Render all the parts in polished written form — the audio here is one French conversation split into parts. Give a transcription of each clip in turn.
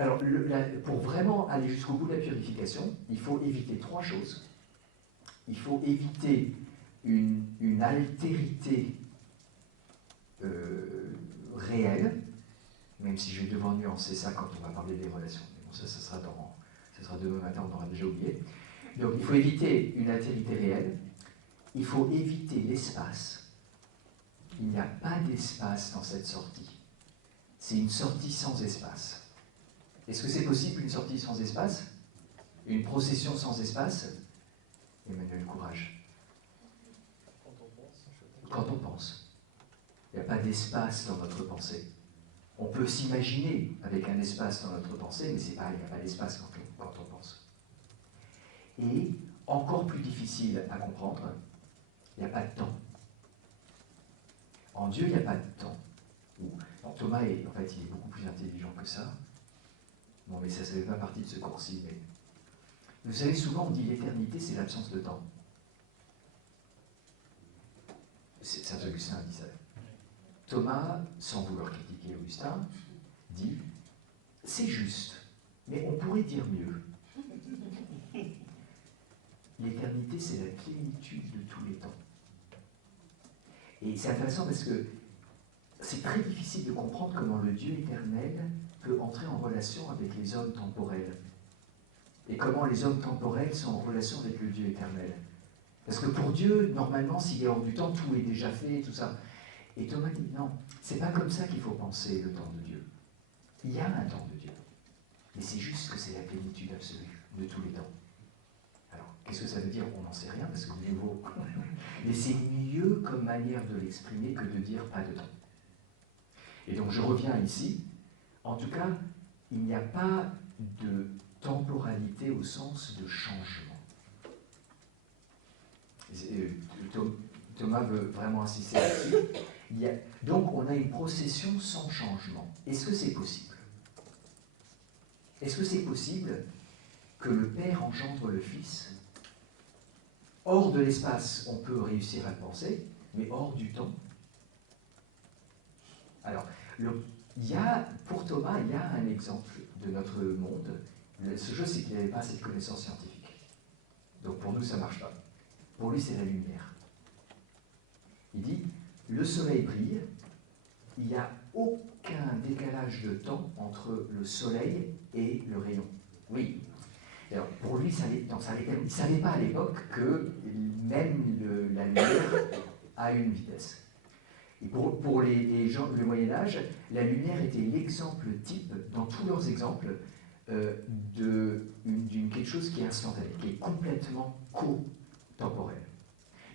Alors, pour vraiment aller jusqu'au bout de la purification, il faut éviter 3 choses. Il faut éviter une altérité réelle, même si je vais devoir nuancer ça quand on va parler des relations. Mais bon, ça sera demain matin, on aura déjà oublié. Donc, il faut éviter une altérité réelle. Il faut éviter l'espace. Il n'y a pas d'espace dans cette sortie. C'est une sortie sans espace. Est-ce que c'est possible une sortie sans espace? Une procession sans espace? Emmanuel Courage. Quand on pense. Il n'y a pas d'espace dans notre pensée. On peut s'imaginer avec un espace dans notre pensée, mais il n'y a pas d'espace quand on pense. Et, encore plus difficile à comprendre, il n'y a pas de temps. En Dieu, il n'y a pas de temps. Bon, Thomas, il est beaucoup plus intelligent que ça. Bon, mais ça ne fait pas partie de ce cours-ci. Mais... Vous savez, souvent, on dit l'éternité, c'est l'absence de temps. Saint Augustin dit ça. Thomas, sans vouloir critiquer Augustin, dit « c'est juste, mais on pourrait dire mieux. L'éternité, c'est la plénitude de tous les temps. » Et c'est intéressant parce que c'est très difficile de comprendre comment le Dieu éternel peut entrer en relation avec les hommes temporels. Et comment les hommes temporels sont en relation avec le Dieu éternel. Parce que pour Dieu, normalement, s'il est hors du temps, tout est déjà fait, tout ça. Et Thomas dit, non, c'est pas comme ça qu'il faut penser le temps de Dieu. Il y a un temps de Dieu. Mais c'est juste que c'est la plénitude absolue de tous les temps. Alors, qu'est-ce que ça veut dire? On n'en sait rien, parce que mieux vaut. Mais c'est mieux comme manière de l'exprimer que de dire pas de temps. Et donc, je reviens ici. En tout cas, il n'y a pas de temporalité au sens de changement. Thomas veut vraiment insister là-dessus. Donc, on a une procession sans changement. Est-ce que c'est possible? Est-ce que c'est possible que le Père engendre le Fils? Hors de l'espace, on peut réussir à le penser, mais hors du temps. Alors, pour Thomas, il y a un exemple de notre monde. Ce jeu, c'est qu'il n'avait pas assez de connaissances scientifiques. Donc pour nous, ça ne marche pas. Pour lui, c'est la lumière. Il dit, le soleil brille, il n'y a aucun décalage de temps entre le soleil et le rayon. Oui. Alors, pour lui, il ne savait pas à l'époque que même la lumière a une vitesse. Et pour les gens du Moyen-Âge, la lumière était l'exemple type, dans tous leurs exemples, d'une quelque chose qui est instantané, qui est complètement co-temporel.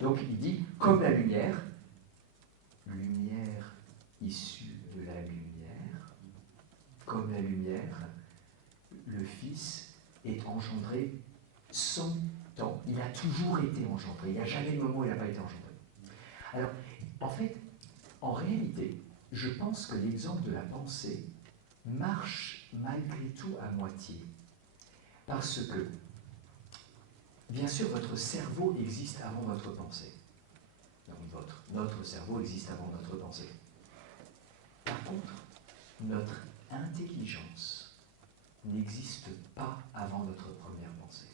Donc il dit, comme la lumière issue de la lumière, comme la lumière, le Fils est engendré sans temps. Il a toujours été engendré. Il n'y a jamais de moment où il n'a pas été engendré. Alors, en fait, en réalité, je pense que l'exemple de la pensée marche malgré tout à moitié. Parce que, bien sûr, votre cerveau existe avant votre pensée. Donc notre cerveau existe avant notre pensée. Par contre, notre intelligence n'existe pas avant notre première pensée.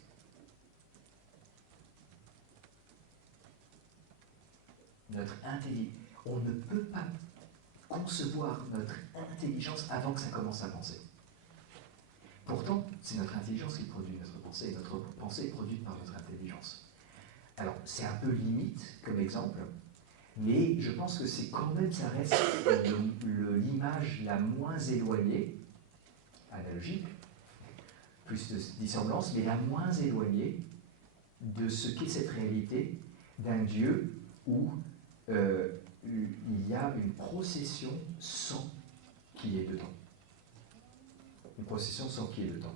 On ne peut pas concevoir notre intelligence avant que ça commence à penser. Pourtant, c'est notre intelligence qui produit notre pensée, et notre pensée est produite par notre intelligence. Alors, c'est un peu limite comme exemple, mais je pense que c'est quand même, ça reste l'image la moins éloignée, analogique, plus de dissemblance, mais la moins éloignée de ce qu'est cette réalité d'un Dieu où il y a une procession sans qu'il y ait de temps. Une procession sans qu'il y ait de temps.